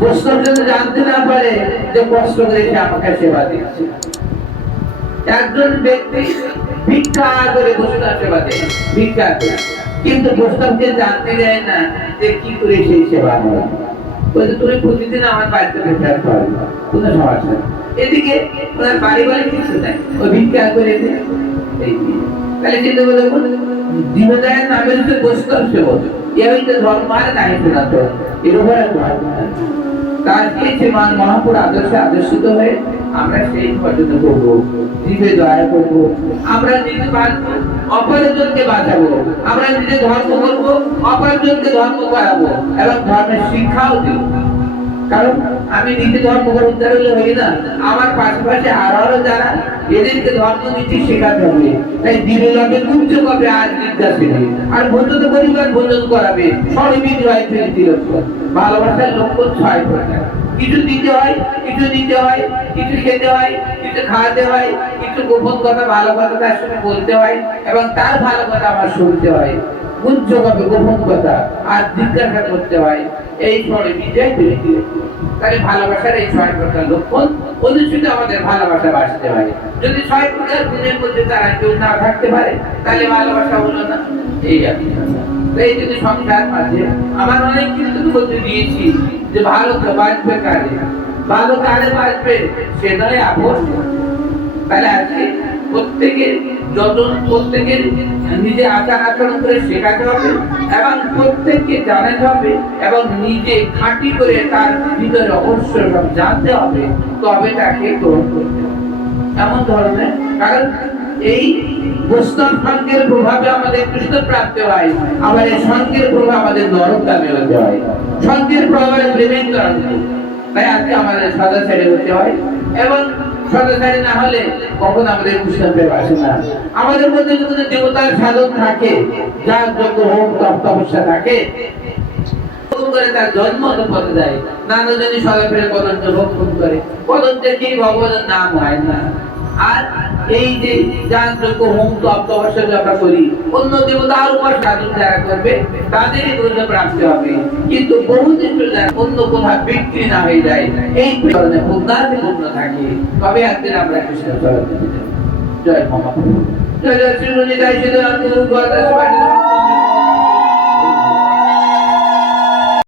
বৈষ্ণব যদি জানতে না পারে যে কষ্ট করে সে আমাকে সেবা দিচ্ছে। একজন ব্যক্তি ভিক্ষা করে বৈষ্ণব সেবা দেয়, ভিক্ষা করে, কিন্তু বৈষ্ণবকে জানতে দেয় না যে কি করে সেই সেবা হয়। বলছে তুমি প্রতিদিন আমার বাড়িতে ভিক্ষা করো, কোনো সমস্যা নেই। এদিকে ওনার বাড়ি বাড়ি কিছু নাই, ওই ভিক্ষা করে দেয়। তাহলে চিন্তা করে দেখুন, জীবদায়ের নামে হচ্ছে বৈষ্ণব সেবক, এ হইতে ধর্ম আর নাই শোনাতো, এর উপরে তার এই মান মহাপুর আদর্শে আদর্শিত হয়ে আমরা সেই পর্যন্ত করবো, জীবে দয়া করবো, আমরা নিজে বাঁচবো, অপরজনকে বাঁচাবো, আমরা নিজে ধর্ম করবো, অপরজনকে ধর্ম করাবো এবং ধর্মের শিক্ষাও দিব। কারণ আমি নিজে ধর্ম করে উদ্ধার হলে হই না, আমার পাশাপাশি আরো যারা এদেরকে ধর্ম নীতি শেখাতে হবে। তাই দিনে লগে কুঞ্চ কবে আর জিজ্ঞাসা নেই, আর ভোজন পরিবার ভোজন করাবে, সরবিদ হয় ভালোবাসার লক্ষ্য 6 প্রকার। কিছু দিতে হয়, কিছু দিতে হয়, কিছু খেতে হয়, কিছু খাওয়াতে হয়, কিছু গোপন কথা ভালো কথা তার সঙ্গে বলতে হয় এবং তার ভালো কথা আমার শুনতে হয়, কুঞ্চ কবে গোপন কথা আর জিজ্ঞাসা করতে হয়। এই ছড়ে বিজয় তৈরি দিয়ে তাহলে ভালোবাসার এই 6 প্রকার লক্ষণ অনুষ্ঠিত আমাদের ভালোবাসা বাঁচতে হয়। যদি 6 প্রকার গুণের মধ্যে তারা কেউ না থাকতে পারে তাহলে ভালোবাসা হলো না। এই এই যদি সংসার মাঝে আমার অনেক কিন্তু বলতে দিয়েছি যে ভালো তো বাঁচবে কারে, ভালো কারে বাঁচবে সেটাই আপন। তাহলে আজকে প্রত্যেকের যতন, প্রত্যেকের নিজে আচার আচরণ করে শেখাতে হবে এবং প্রত্যেককে জানাতে হবে এবং নিজে খাঁটি করে তার ভিতরে অবশ্যই জানতে হবে, তবে তাকে গ্রহণ করতে হবে এমন ধরনের। কারণ এই বৈষ্ণব সঙ্গের প্রভাবে আমাদের কৃষ্ণ প্রাপ্তি হয়, আবার এই সঙ্গের প্রভাব আমাদের নরকগামী হতে হয়, সঙ্গের প্রভাবে প্রেমের কারণ। তাই আজকে আমাদের সদাচারী হতে হয় এবং সদাচারী না হলে কখন আমাদের কৃষ্ণ প্রেম আসে না। আমাদের মধ্যে যদি দেবতার সাধন থাকে, যার যত হোম তপস্যা থাকে, তার জন্ম পথে যায়, নানা জানি সদা ফেরে কদন্ত ভক্ষণ করে, কদন্তে কি ভগবানের নাম হয় না। আর এই যে যান্ত্রিক হোম তপস্যা আমরা করি, অন্য দেবতার উপর সাধন যারা করবে তাদেরই পূর্ণ প্রাপ্তি হবে, কিন্তু বহুদিন অন্য কোথাও বিক্রি না হয়ে যায়, এই কারণে পূর্ণার্থে পূর্ণ থাকে, তবে একদিন আমরা কৃষ্ণ চরণে যেতে। জয় মহাপ্রভু, জয় জয় শ্রী